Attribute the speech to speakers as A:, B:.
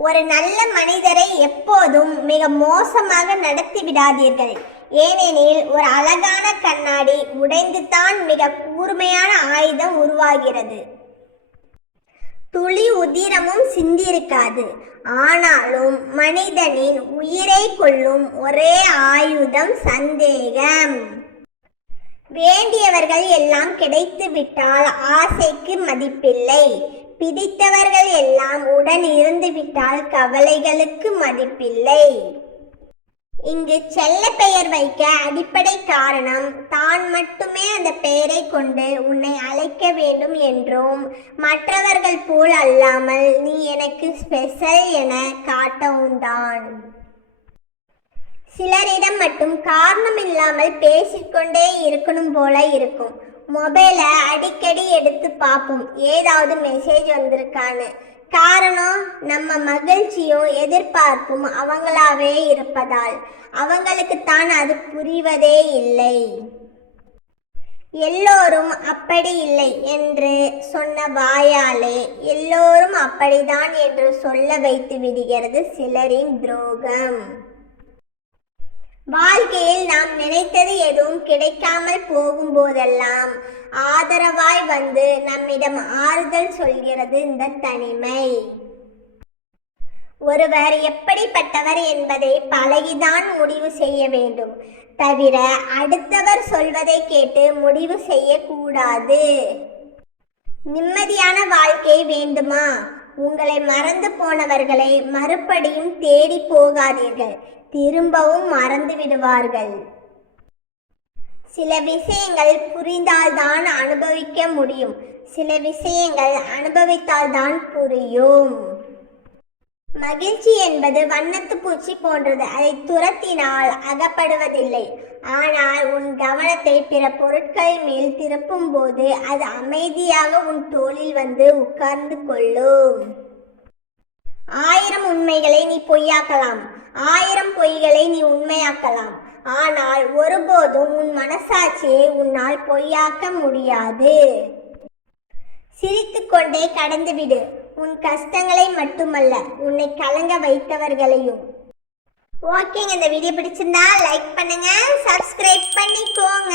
A: ஒரு நல்ல மனிதரை எப்போதும் மிக மோசமாக நடத்தி விடாதீர்கள். ஏனெனில் ஒரு அழகான கண்ணாடி உடைந்துதான் மிக கூர்மையான ஆயுதம் உருவாகிறது. துளி உதிரமும் சிந்திருக்காது. ஆனாலும் மனிதனின் உயிரை கொள்ளும் ஒரே ஆயுதம் சந்தேகம். வேண்டியவர்கள் எல்லாம் கிடைத்து விட்டால் ஆசைக்கு மதிப்பில்லை. பிடித்தவர்கள் எல்லாம் உடன் இருந்து விட்டால் கவலைகளுக்கு மதிப்பில்லை. இங்கு செல்ல பெயர் வைக்க அடிப்படை காரணம் தான் மட்டுமே அந்த பெயரை கொண்டு உன்னை அழைக்க வேண்டும் என்றும் மற்றவர்கள் போல் அல்லாமல் நீ எனக்கு ஸ்பெஷல் என காட்டவும் தான் சிலரிடம் மட்டும் காரணம் இல்லாமல் பேசிக்கொண்டே இருக்கணும் போல இருக்கும். மொபைலை அடிக்கடி எடுத்து பார்ப்போம். ஏதாவது மெசேஜ் வந்திருக்கான்னு. காரணம் நம்ம மகிழ்ச்சியும் எதிர்பார்ப்பும் அவங்களாவே இருப்பதால். அவங்களுக்கு தான் அது புரிவதே இல்லை. எல்லோரும் அப்படி இல்லை என்று சொன்ன வாயாலே எல்லோரும் அப்படிதான் என்று சொல்ல வைத்து விடுகிறது சிலரின் துரோகம். வாழ்க்கையில் நாம் நினைத்தது எதுவும் கிடைக்காமல் போகும்போதெல்லாம் ஆதரவாய் வந்து நம்மிடம் ஆறுதல் சொல்கிறது இந்த தனிமை. ஒருவர் எப்படிப்பட்டவர் என்பதை பழகிதான் முடிவு செய்ய வேண்டும். தவிர அடுத்தவர் சொல்வதை கேட்டு முடிவு செய்யக்கூடாது. நிம்மதியான வாழ்க்கை வேண்டுமா? உங்களை மறந்து போனவர்களை மறுபடியும் தேடி போகாதீர்கள். திரும்பவும் மறந்து விடுவார்கள். சில விஷயங்கள் புரிந்தால்தான் அனுபவிக்க முடியும். சில விஷயங்கள் அனுபவித்தால்தான் புரியும். மகிழ்ச்சி என்பது வண்ணத்து பூச்சி போன்றது. அதை துரத்தினால் அகப்படுவதில்லை. ஆனால் உன் கவனத்தை பிற பொருட்களின் மேல் திருப்பும் போது அது அமைதியாக உன் தோளில் வந்து உட்கார்ந்து கொள்ளும். ஆயிரம் உண்மைகளை நீ பொய்யாக்கலாம். ஆயிரம் பொய்களை நீ உண்மையாக்கலாம். ஆனால் ஒருபோதும் உன் மனசாட்சியை உன்னால் பொய்யாக்க முடியாது. சிரித்துக்கொண்டே கடந்துவிடு உன் கஷ்டங்களை மட்டுமல்ல உன்னை கலங்க வைத்தவர்களையும். ஓகேங்க இந்த வீடியோ பிடிச்சிருந்தா லைக் பண்ணுங்க சப்ஸ்கிரைப் பண்ணிக்கோங்க.